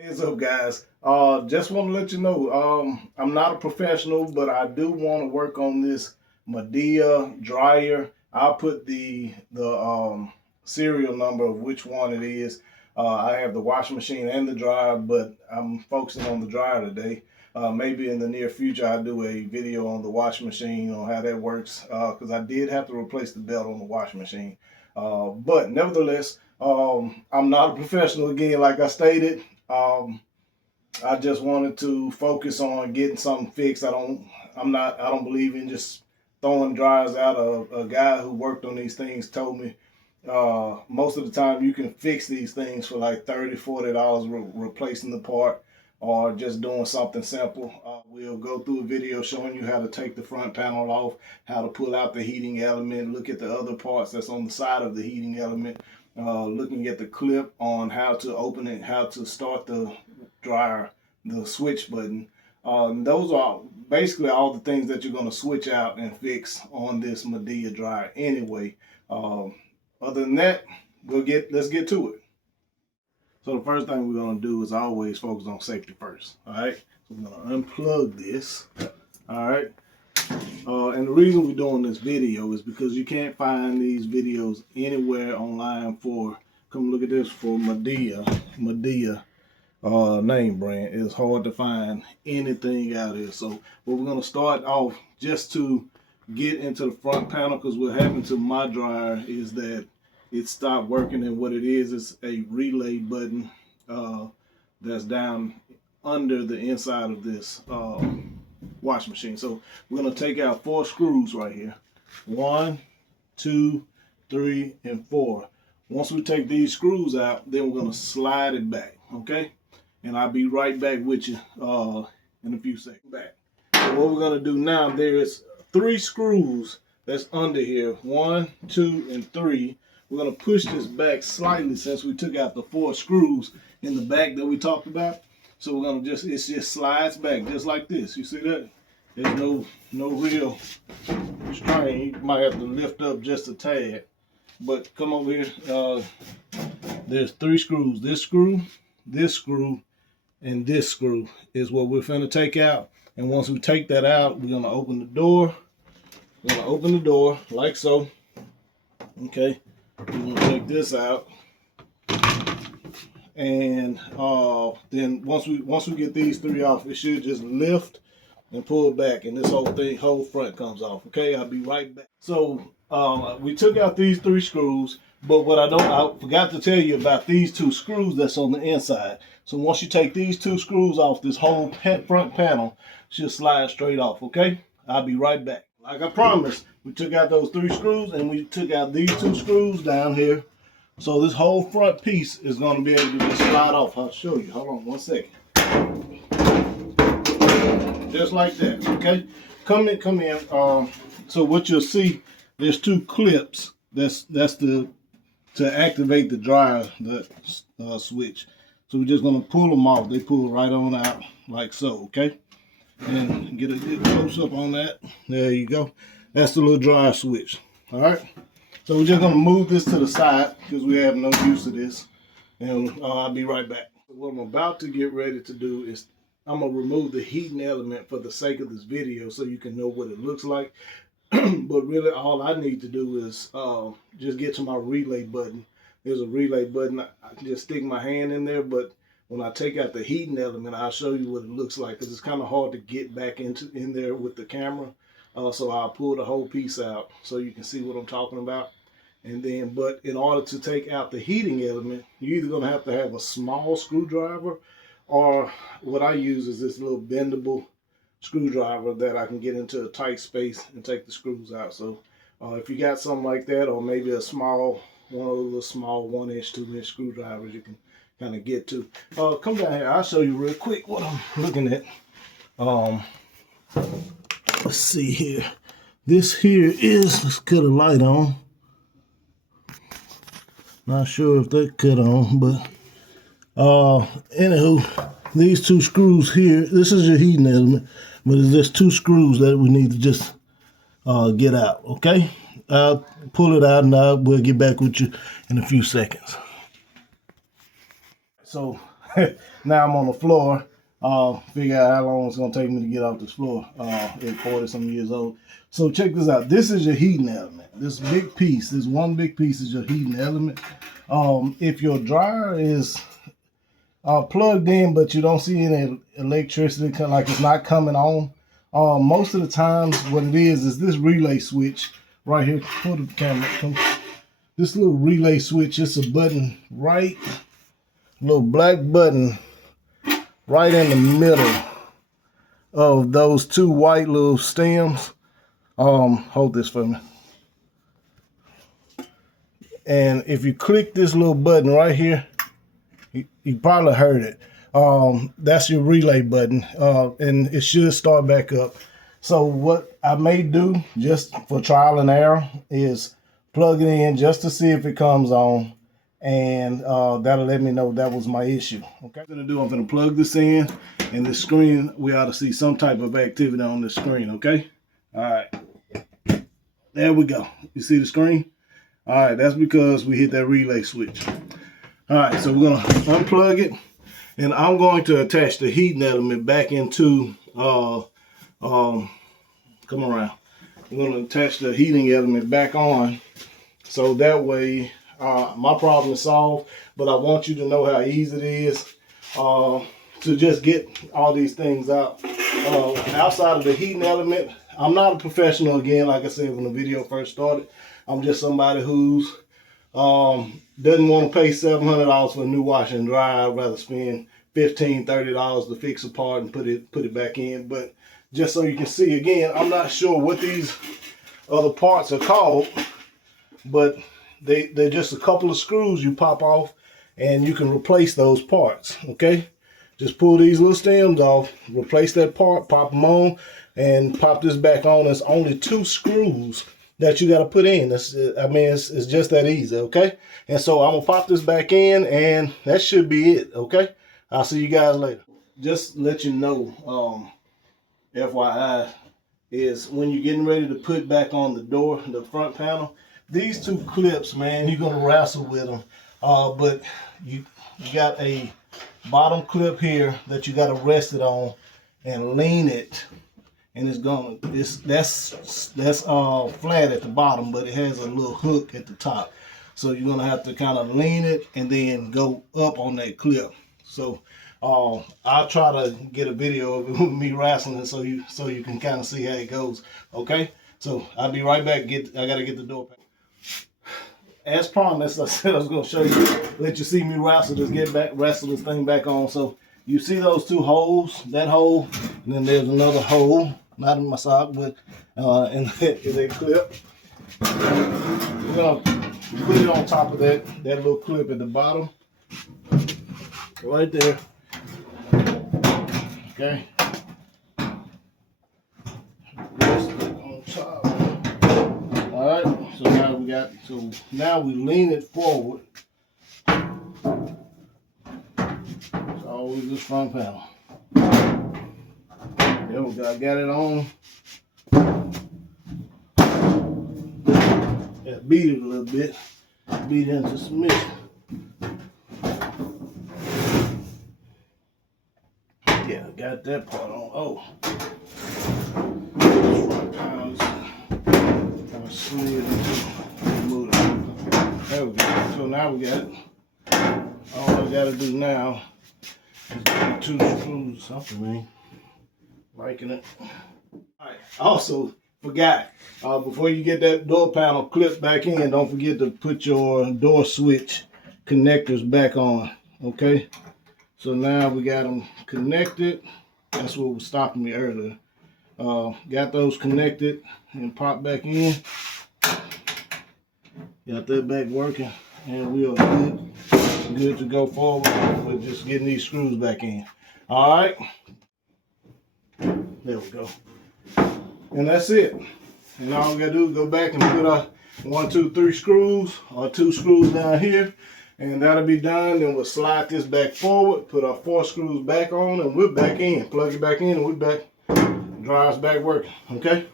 Heads up, guys. Just want to let you know, I'm not a professional, but I do want to work on this Midea dryer. I'll put the serial number of which one it is. I have the washing machine and the dryer, but I'm focusing on the dryer today. Maybe in the near future, I'll do a video on the washing machine on how that works, because I did have to replace the belt on the washing machine. But nevertheless, I'm not a professional again, like I stated. I just wanted to focus on getting something fixed. I don't believe in just throwing dryers out. A guy who worked on these things told me most of the time you can fix these things for like $30–40 replacing the part or just doing something simple. We'll go through a video showing you how to take the front panel off, how to pull out the heating element, look at the other parts that's on the side of the heating element, looking at the clip on how to open it, how to start the dryer, the switch button. Those are basically all the things that you're going to switch out and fix on this Midea dryer anyway. Other than that, let's get to it. So the first thing we're going to do is always focus on safety first. All right, so we're going to unplug this. All right. And the reason we're doing this video is because you can't find these videos anywhere online for, come look at this, for Midea name brand. It's hard to find anything out here. So what we're going to start off, just to get into the front panel, because what happened to my dryer is that it stopped working, and what it is a relay button that's down under the inside of this washing machine. So we're going to take out 4 screws right here. 1, 2, 3, and 4. Once we take these screws out, then we're going to slide it back, okay? And I'll be right back with you in a few seconds. So what we're going to do now, there's 3 screws that's under here. 1, 2, and 3. We're going to push this back slightly since we took out the 4 screws in the back that we talked about. So we're going to it just slides back just like this. You see that? There's no real strain. You might have to lift up just a tad. But come over here. There's 3 screws. This screw, and this screw is what we're finna take out. And once we take that out, we're gonna open the door. We're gonna open the door like so. Okay. We're gonna take this out. And then once we get these 3 off, it should just lift and pull back, and this whole front comes off. Okay, I'll be right back. So we took out these 3 screws, but what I forgot to tell you about these 2 screws that's on the inside. So once you take these 2 screws off, this whole front panel should slide straight off. Okay, I'll be right back. Like I promised, we took out those 3 screws, and we took out these 2 screws down here. So this whole front piece is going to be able to just slide off. I'll show you. Hold on 1 second. Just like that. Okay. Come in. So what you'll see, there's 2 clips. That's to activate the dryer, the switch. So we're just going to pull them off. They pull right on out like so. Okay. And get a good close up on that. There you go. That's the little dryer switch. All right. So we're just going to move this to the side because we have no use of this. And I'll be right back. What I'm about to get ready to do is I'm going to remove the heating element for the sake of this video so you can know what it looks like. But really all I need to do is just get to my relay button. There's a relay button. I can just stick my hand in there, but when I take out the heating element, I'll show you what it looks like, because it's kind of hard to get back in there with the camera. So I'll pull the whole piece out so you can see what I'm talking about. And then, but in order to take out the heating element, you're either going to have a small screwdriver, or what I use is this little bendable screwdriver that I can get into a tight space and take the screws out. So if you got something like that, or maybe one of those small 1-inch, 2-inch screwdrivers, you can kind of get to. Come down here. I'll show you real quick what I'm looking at. Let's see here. This here is, let's cut a light on. Not sure if that cut on, but anywho, these 2 screws here, this is your heating element, but it's just 2 screws that we need to just get out. Okay, I'll pull it out and we'll get back with you in a few seconds. So Now I'm on the floor. Figure out how long it's gonna take me to get off this floor at 40-some years old. So check this out. This is your heating element. This big piece, this one big piece is your heating element. If your dryer is plugged in, but you don't see any electricity, like it's not coming on, most of the times what it is this relay switch right here. Pull the camera. This little relay switch, it's a button right, little black button right in the middle of those two white little stems. Hold this for me. And if you click this little button right here, you probably heard it. That's your relay button, and it should start back up. So what I may do, just for trial and error, is plug it in just to see if it comes on, and that'll let me know that was my issue. Okay, I'm gonna plug this in, and the screen, we ought to see some type of activity on the screen. Okay, all right, there we go. You see the screen? All right, that's because we hit that relay switch. All right, so we're gonna unplug it, and I'm going to attach the heating element back into come around. I'm going to attach the heating element back on, so that way my problem is solved. But I want you to know how easy it is to just get all these things out. Outside of the heating element, I'm not a professional, again, like I said when the video first started. I'm just somebody who's doesn't want to pay $700 for a new washer and dryer. I'd rather spend $15, $30 to fix a part and put it back in. But just so you can see, again, I'm not sure what these other parts are called, but they're just a couple of screws you pop off and you can replace those parts. Okay, just pull these little stems off, replace that part, pop them on, and pop this back on. There's only 2 screws that you got to put in. It's just that easy. Okay, and so I'm gonna pop this back in, and that should be it. Okay, I'll see you guys later. Just let you know, FYI, is when you're getting ready to put back on the door, the front panel, these 2 clips, man, you're gonna wrestle with them. But you got a bottom clip here that you got to rest it on and lean it, and that's flat at the bottom, but it has a little hook at the top. So you're gonna have to kind of lean it and then go up on that clip. So I'll try to get a video of it with me wrestling, so you can kind of see how it goes. Okay, so I'll be right back. I gotta get the door panel. As promised, I said I was gonna show you, let you see me wrestle this thing back on. So you see those 2 holes, that hole, and then there's another hole, not in my sock, but in that clip. We're gonna put it on top of that little clip at the bottom, right there. Okay. Rest it on top. All right. So now we lean it forward. It's always this front panel. There we go. I got it on. Yeah, beat it a little bit. Beat it into submission. Yeah, got that part on. Oh, front panel is kind of slid into move it. There we go. So now we got, all I got to do now is get 2 screws, something, man. Liking it. All right. Also, forgot, before you get that door panel clipped back in, don't forget to put your door switch connectors back on. Okay. So now we got them connected. That's what was stopping me earlier. Got those connected and popped back in. Got that back working, and we are good to go forward with just getting these screws back in. All right. There we go. And that's it. And all we gotta do is go back and put our 1, 2, 3 screws, or 2 screws down here. And that'll be done. Then we'll slide this back forward, put our 4 screws back on, and we're back in. Plug it back in, and we're back. Dryer's back working. Okay.